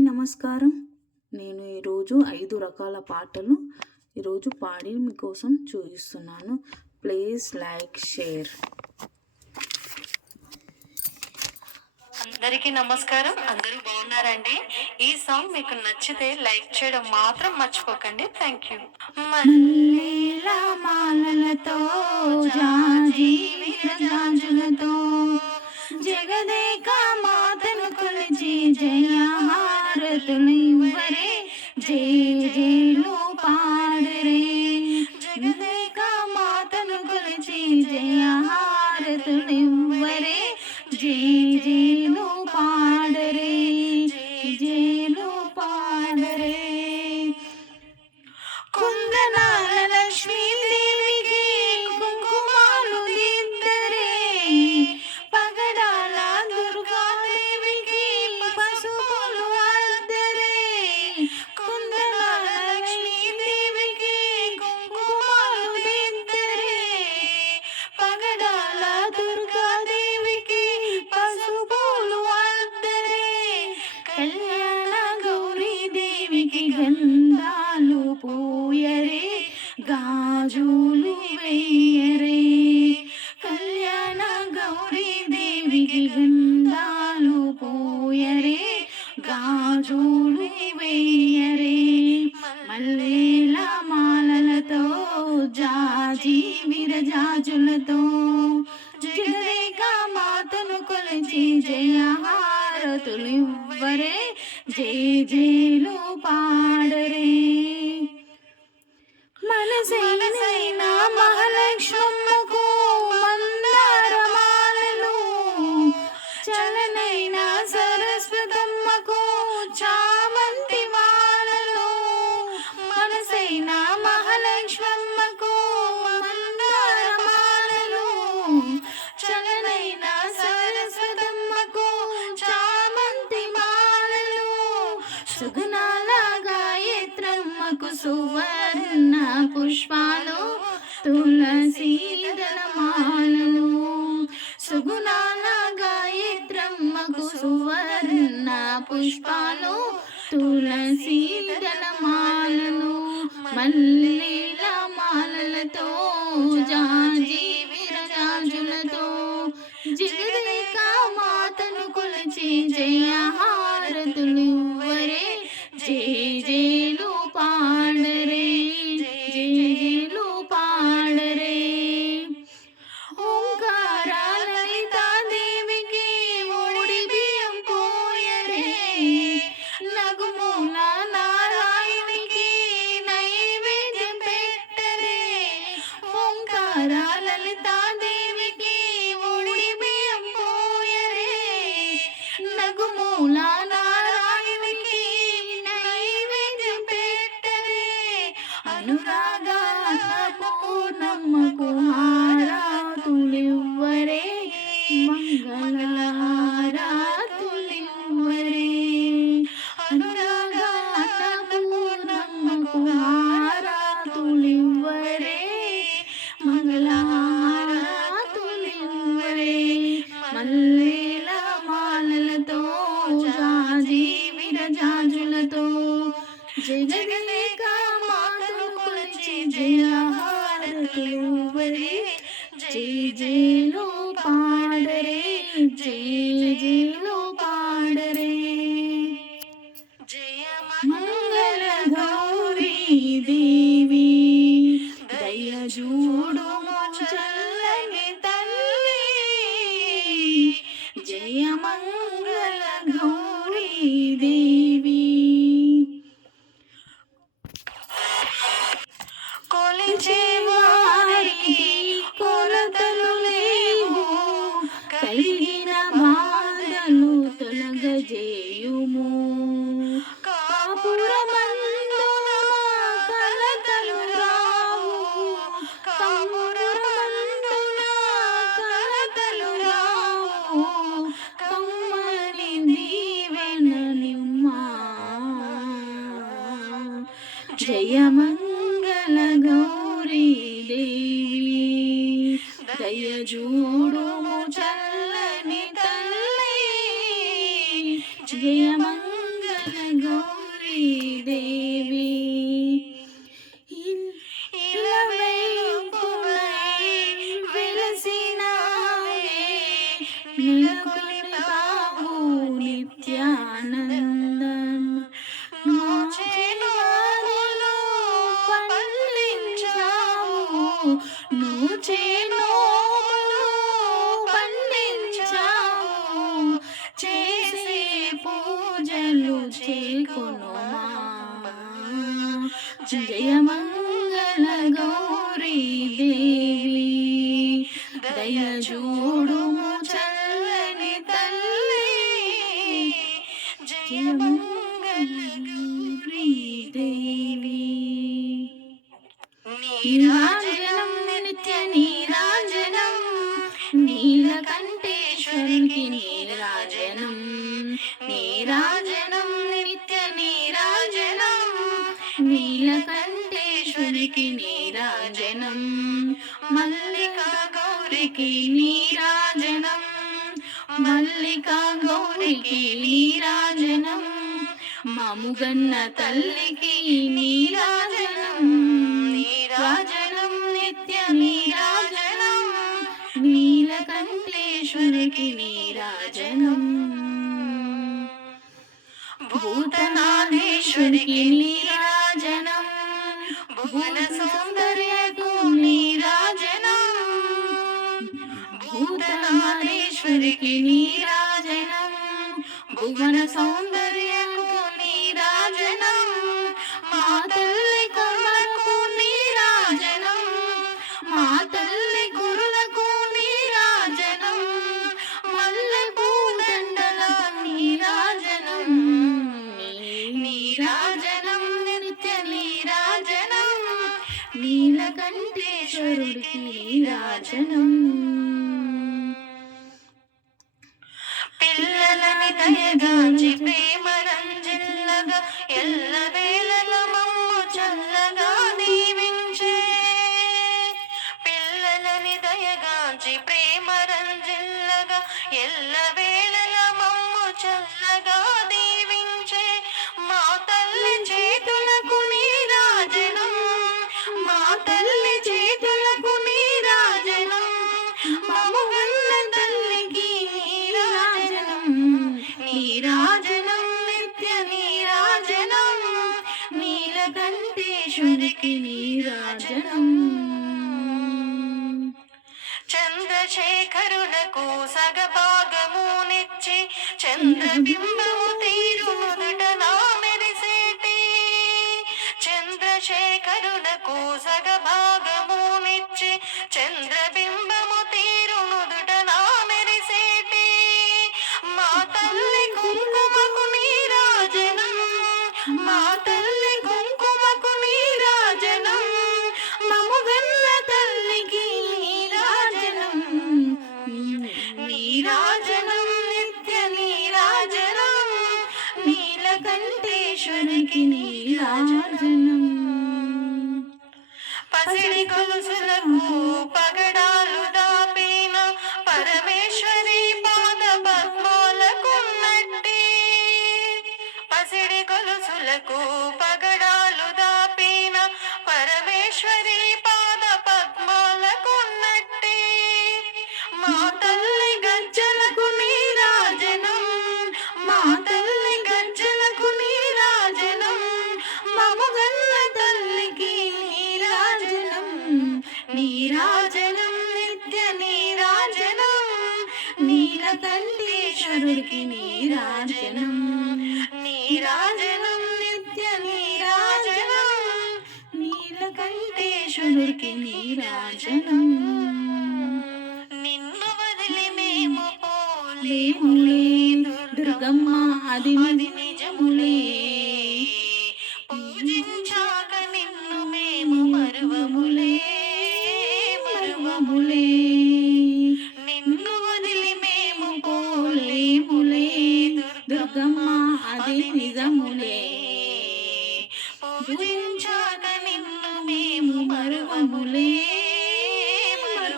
నమస్కారం. నేను ఈరోజు ఐదు రకాల పాటలు ఈరోజు పాడి మీకోసం చూపిస్తున్నాను. Please like share. అందరికీ నమస్కారం. అందరూ బాగున్నారండి? ఈ సాంగ్ మీకు నచ్చితే లైక్ చేయడం మాత్రం మర్చిపోకండి. Thank you. మాలలతో జాజి జగదేక మాతను కొలిచి జయహారతులు జయలు జాజి విరజాజులతో జగదేక మాతను కొలిచి జయహారతులు ఇవ్వరే జయ జయలు పాడరే. మనసైన మహాలక్ష్మమ్మకు సుగుణాల గాయత్రమ్మకు సువర్ణ పుష్పాలు తులసీదనమాలలు మాలలు సుగుణాల గాయత్రమ్మకు సువర్ణ పుష్పాలు తులసీదనమాలలు మాలలు Lola. కొలిచి జయహారతులివ్వరే జయ జయలు పాడరే జయ జయలు జయమంగళ గౌరీ దయ చూడుము చల్లని తల్లి జయమంగళ గౌరీ దేవి నెలకు చేకొనుమా జయమంగళ గౌరీ దేవి. దయ చూడుము చల్లని తల్లి జయమంగళ గౌరీ దేవి. నీరాజ నీలకంఠేశ్వరికి నీరాజనం. మల్లికా గౌరికి నీరాజనం. మల్లికా గౌరికి నీరాజనం. మముగన్న తల్లికి నీరాజనం. నీరాజనం నిత్య నీరాజనం. నీలకంఠేశ్వరికి నీరాజనం. భూతనాథేశ్వరికి నీరాజనం. భువన సౌందర్యకు నీరాజనం? భూతనాథేశ్వరికి నీరాజనం. భువన సౌందర్య ఈశ్వరుడికి నీరాజనం పిల్లలని దయగాంచి ప్రేమ రంజిల్లగా ఎల్ల వేళల మమ్ము చల్లగా దీవించే. పిల్లలని దయగాంచి ప్రేమ రంజిల్లగా ఎల్ల మముగన్న తల్లికి నీరాజనం. నీరాజనం నిత్య నీరాజనం. నీలకంఠేశ్వరికి నీరాజనం. చంద్రశేఖరులకు సగభాగమునిచ్చి చంద్రబింబము తీరు నుదుట నా మెరిసేటి. చంద్రశేఖరులకు సగభాగమునిచ్చి చంద్రబింబము Jerusalem నీలకంఠేశ్వరుడికి నీరాజనం నిన్ను వదిలి మేము పోలేములే దుర్గమ్మ అది నిజములే.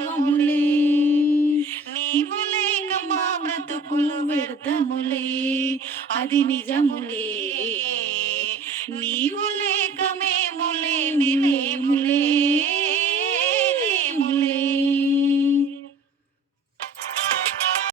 మరువములే నీవు లేక మా బ్రతుకులు వ్యర్థములే. అది నిజములే.